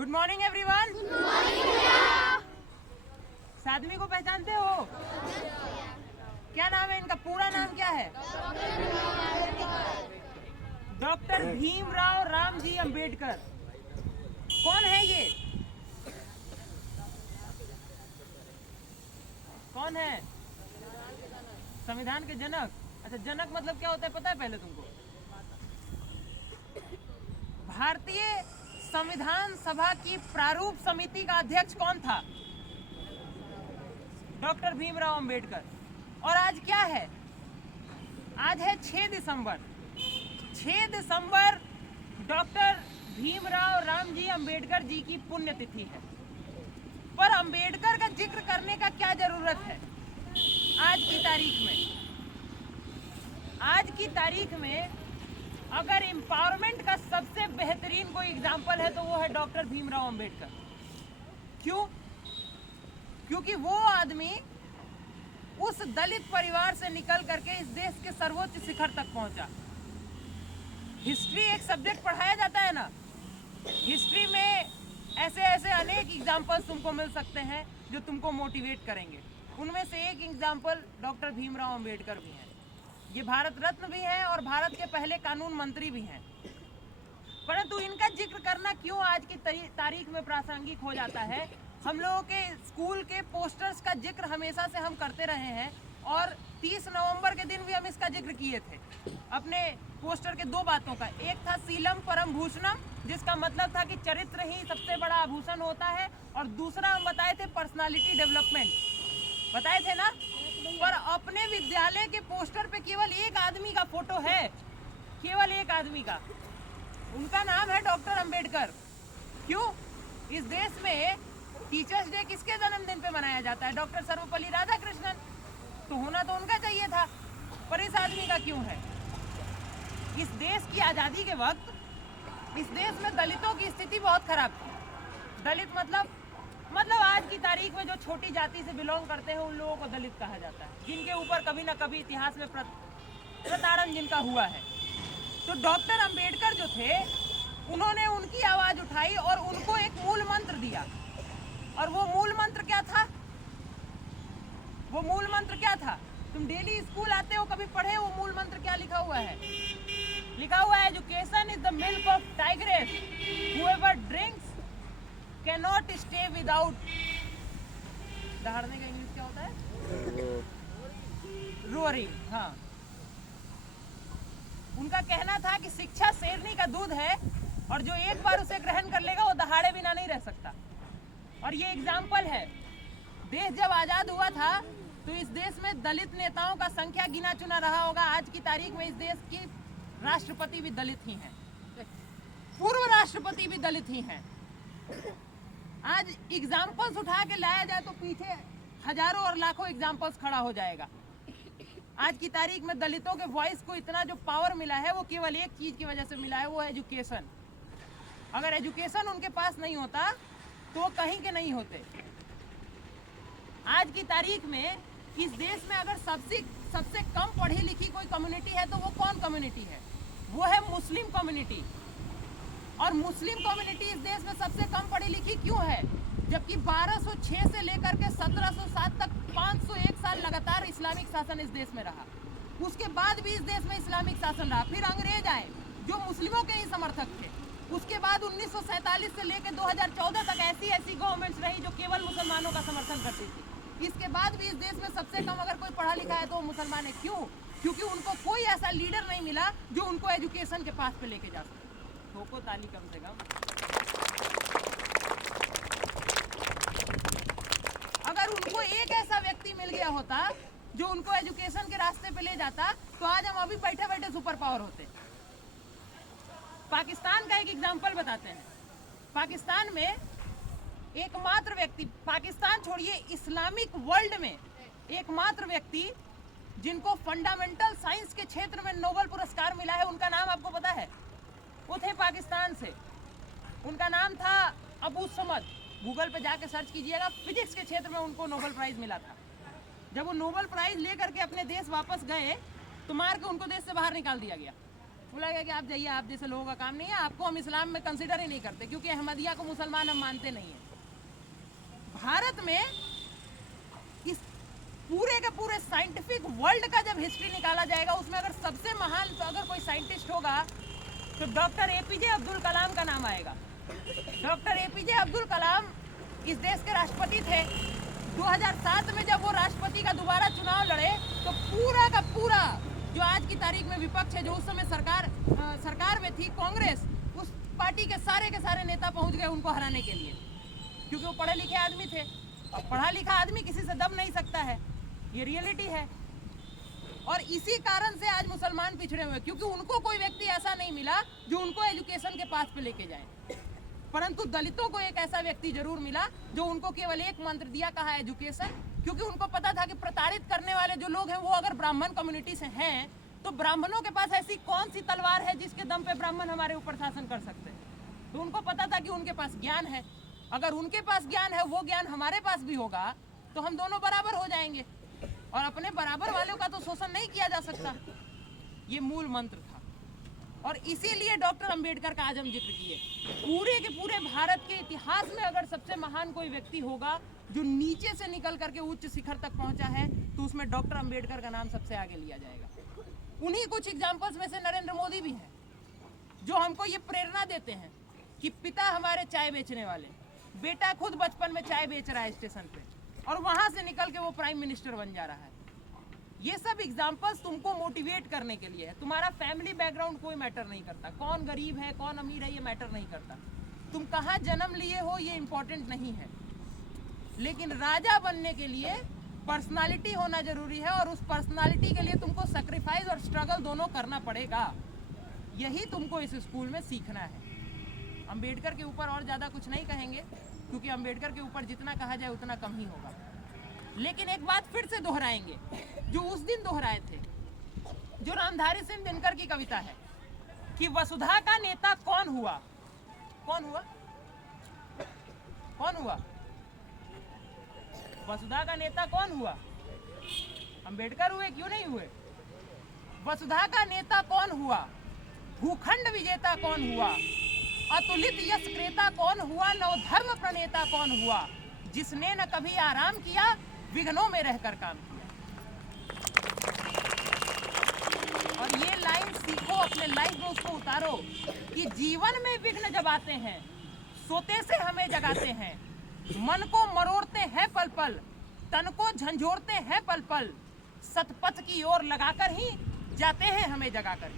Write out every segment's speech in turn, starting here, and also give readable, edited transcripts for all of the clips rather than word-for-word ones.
Good morning everyone. इस आदमी को पहचानते हो? क्या नाम है इनका? पूरा नाम क्या है? डॉक्टर भीमराव रामजी अंबेडकर। कौन है ये? कौन है? संविधान के जनक। अच्छा, जनक मतलब क्या होता है पता है पहले तुमको? भारतीय संविधान सभा की प्रारूप समिति का अध्यक्ष कौन था? डॉक्टर भीमराव अंबेडकर। और आज क्या है? आज है 6 दिसंबर। 6 दिसंबर डॉक्टर भीमराव रामजी अंबेडकर जी की पुण्यतिथि है। पर अंबेडकर का जिक्र करने का क्या जरूरत है आज की तारीख में? आज की तारीख में अगर एम्पावरमेंट का सबसे बेहतरीन कोई एग्जाम्पल है तो वो है डॉक्टर भीमराव अंबेडकर। क्यों? क्योंकि वो आदमी उस दलित परिवार से निकल करके इस देश के सर्वोच्च शिखर तक पहुंचा। हिस्ट्री एक सब्जेक्ट पढ़ाया जाता है ना, हिस्ट्री में ऐसे ऐसे अनेक एग्जाम्पल्स तुमको मिल सकते हैं जो तुमको मोटिवेट करेंगे। उनमें से एक एग्जाम्पल डॉक्टर भीमराव अंबेडकर भी हैं। ये भारत रत्न भी हैं और भारत के पहले कानून मंत्री भी हैं। परंतु इनका जिक्र करना क्यों आज की तारीख में प्रासंगिक हो जाता है? हम लोगों के स्कूल के पोस्टर्स का जिक्र हमेशा से हम करते रहे हैं और 30 नवंबर के दिन भी हम इसका जिक्र किए थे अपने पोस्टर के 2 बातों का। एक था सीलम परम भूषणम, जिसका मतलब था कि चरित्र ही सबसे बड़ा आभूषण होता है, और दूसरा हम बताए थे पर्सनालिटी डेवलपमेंट, बताए थे ना। पर अपने विद्यालय के पोस्टर पे केवल एक आदमी का फोटो है, केवल एक आदमी का। उनका नाम है डॉक्टर अंबेडकर। क्यों? इस देश में टीचर्स डे किसके जन्मदिन पे मनाया जाता है? डॉक्टर सर्वपल्ली राधाकृष्णन। तो होना तो उनका चाहिए था, पर इस आदमी का क्यों है? इस देश की आजादी के वक्त इस देश में दलितों की स्थिति बहुत खराब थी। दलित मतलब आज की तारीख में जो छोटी जाति से बिलोंग करते हैं उन लोगों को दलित कहा जाता है, जिनके ऊपर कभी ना कभी इतिहास में प्रताड़न जिनका हुआ है। तो डॉक्टर अंबेडकर जो थे उन्होंने उनकी आवाज उठाई और उनको एक मूल मंत्र दिया। और वो मूल मंत्र क्या था? वो मूल मंत्र क्या था? तुम डेली स्कूल आते हो, कभी पढ़े वो मूल मंत्र क्या लिखा हुआ है? लिखा हुआ है education is the milk of tigress, whoever drinks can not stay without. दहाड़ने का इंग्लिश क्या होता है? रोअरिंग। हाँ, उनका कहना था कि शिक्षा शेरनी का दूध है और जो एक बार उसे ग्रहण कर लेगा वो दहाड़े बिना नहीं रह सकता। और ये एग्जाम्पल है। देश जब आजाद हुआ था तो इस देश में दलित नेताओं का संख्या गिना चुना रहा होगा। आज की तारीख में इस देश की राष्ट्रपति भी दलित ही हैं, पूर्व राष्ट्रपति भी दलित ही हैं। आज एग्जाम्पल्स उठा के लाया जाए तो पीछे हजारों और लाखों एग्जाम्पल्स खड़ा हो जाएगा। आज की तारीख में दलितों के वॉइस को इतना जो पावर मिला है वो केवल एक चीज की वजह से मिला है, वो है एजुकेशन। अगर एजुकेशन उनके पास नहीं होता तो वो कहीं के नहीं होते। आज की तारीख में इस देश में अगर सबसे कम पढ़ी लिखी कोई कम्युनिटी है तो वो कौन कम्युनिटी है? वो है मुस्लिम कम्युनिटी। और मुस्लिम कम्युनिटी इस देश में सबसे कम पढ़ी लिखी क्यों है? जबकि 1206 से लेकर के 1707 तक 501 साल लगातार इस्लामिक शासन इस देश में रहा। उसके बाद भी इस देश में इस्लामिक शासन रहा। फिर अंग्रेज आए जो मुस्लिमों के ही समर्थक थे। उसके बाद 1947 से लेकर 2014 तक ऐसी गवर्नमेंट्स रही जो केवल मुसलमानों का समर्थन करती थी। इसके बाद भी इस देश में सबसे कम अगर कोई पढ़ा लिखा है तो वो मुसलमान है। क्यों? क्योंकि उनको कोई ऐसा लीडर नहीं मिला जो उनको एजुकेशन के पास पे लेके जा सके। ठोको ताली कम से कम। अगर उनको एक ऐसा व्यक्ति मिल गया होता जो उनको एजुकेशन के रास्ते पे ले जाता तो आज हम अभी बैठे बैठे सुपर पावर होते। पाकिस्तान का एक एग्जाम्पल बताते हैं। पाकिस्तान में एकमात्र व्यक्ति, पाकिस्तान छोड़िए इस्लामिक वर्ल्ड में एकमात्र व्यक्ति जिनको फंडामेंटल साइंस के क्षेत्र में नोबेल पुरस्कार मिला है, उनका नाम आपको पता है? वो थे पाकिस्तान से। उनका नाम था अबू समद। गूगल पे जाके सर्च कीजिएगा, फिजिक्स के क्षेत्र में उनको नोबेल प्राइज मिला था। जब वो नोबेल प्राइज लेकर के अपने देश वापस गए तो मार के उनको देश से बाहर निकाल दिया गया। बोला गया कि आप जाइए, आप जैसे लोगों का काम नहीं है, आपको हम इस्लाम में कंसिडर ही नहीं करते क्योंकि अहमदिया को मुसलमान हम मानते नहीं है। भारत में इस पूरे के पूरे साइंटिफिक वर्ल्ड का जब हिस्ट्री निकाला जाएगा, उसमें अगर सबसे महान अगर कोई साइंटिस्ट होगा तो डॉक्टर एपीजे अब्दुल कलाम का नाम आएगा। डॉक्टर एपीजे अब्दुल कलाम इस देश के राष्ट्रपति थे। 2007 में जब वो राष्ट्रपति का दोबारा चुनाव लड़े तो पूरा का पूरा जो आज की तारीख में विपक्ष है, जो उस समय सरकार में थी कांग्रेस, उस पार्टी के सारे नेता पहुंच गए उनको हराने के लिए, क्योंकि वो पढ़े लिखे आदमी थे। और पढ़ा लिखा आदमी किसी से दब नहीं सकता है, ये रियलिटी है। और इसी कारण से आज मुसलमान पिछड़े हुए, क्योंकि उनको कोई व्यक्ति ऐसा नहीं मिला जो उनको एजुकेशन के पाथ पे लेके जाए। परंतु दलितों को एक ऐसा व्यक्ति जरूर मिला जो उनको केवल एक मंत्र दिया, कहा एजुकेशन, क्योंकि उनको पता था कि प्रताड़ित करने वाले जो लोग हैं वो अगर ब्राह्मण कम्युनिटी से हैं तो ब्राह्मणों के पास ऐसी कौन सी तलवार है जिसके दम पे ब्राह्मण हमारे ऊपर शासन कर सकते हैं। तो उनको पता था कि उनके पास ज्ञान है, अगर उनके पास ज्ञान है, वो ज्ञान हमारे पास भी होगा तो हम दोनों बराबर हो जाएंगे और अपने बराबर वालों का तो शोषण नहीं किया जा सकता। ये मूल मंत्र था और इसीलिए डॉक्टर अंबेडकर का आज हम जिक्र किए। पूरे के पूरे भारत के इतिहास में अगर सबसे महान कोई व्यक्ति होगा जो नीचे से निकल करके उच्च शिखर तक पहुंचा है तो उसमें डॉक्टर अंबेडकर का नाम सबसे आगे लिया जाएगा। उन्हीं कुछ एग्जाम्पल्स में से नरेंद्र मोदी भी हैं जो हमको ये प्रेरणा देते हैं कि पिता हमारे चाय बेचने वाले, बेटा खुद बचपन में चाय बेच रहा है स्टेशन पे और वहां से निकल के वो प्राइम मिनिस्टर बन जा रहा है। ये सब एग्जाम्पल्स तुमको मोटिवेट करने के लिए है। तुम्हारा फैमिली बैकग्राउंड कोई मैटर नहीं करता, कौन गरीब है कौन अमीर है ये मैटर नहीं करता, तुम कहाँ जन्म लिए हो ये इम्पोर्टेंट नहीं है। लेकिन राजा बनने के लिए पर्सनालिटी होना जरूरी है और उस पर्सनालिटी के लिए तुमको सैक्रिफाइस और स्ट्रगल दोनों करना पड़ेगा। यही तुमको इस स्कूल में सीखना है। अंबेडकर के ऊपर और ज़्यादा कुछ नहीं कहेंगे क्योंकि अंबेडकर के ऊपर जितना कहा जाए उतना कम ही होगा। लेकिन एक बात फिर से दोहराएंगे जो उस दिन दोहराए थे, जो रामधारी सिंह दिनकर की कविता है कि वसुधा का नेता कौन हुआ। कौन हुआ? कौन हुआ? वसुधा का नेता कौन हुआ? अंबेडकर हुए, क्यों नहीं हुए? वसुधा का नेता कौन हुआ? भूखंड विजेता कौन हुआ? अतुलित यश क्रेता कौन हुआ? नवधर्म प्रणेता कौन हुआ? जिसने न कभी आराम किया, विघ्नों में रहकर काम किया। और ये लाइन सीखो, अपने लाइफ में उसको उतारो कि जीवन में विघ्न जब आते हैं, सोते से हमें जगाते हैं, मन को मरोड़ते हैं पल पल, तन को झंझोड़ते हैं पल पल, सतपथ की ओर लगाकर ही जाते हैं हमें जगाकर।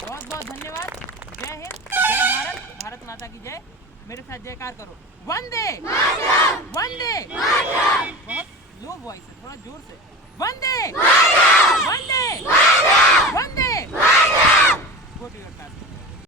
बहुत बहुत धन्यवाद। जय हिंद, जय भारत, भारत माता की जय। मेरे साथ जयकार करो। वंदे वंदे, बहुत लो वॉइस है, थोड़ा जोर से। वंदे वंदे।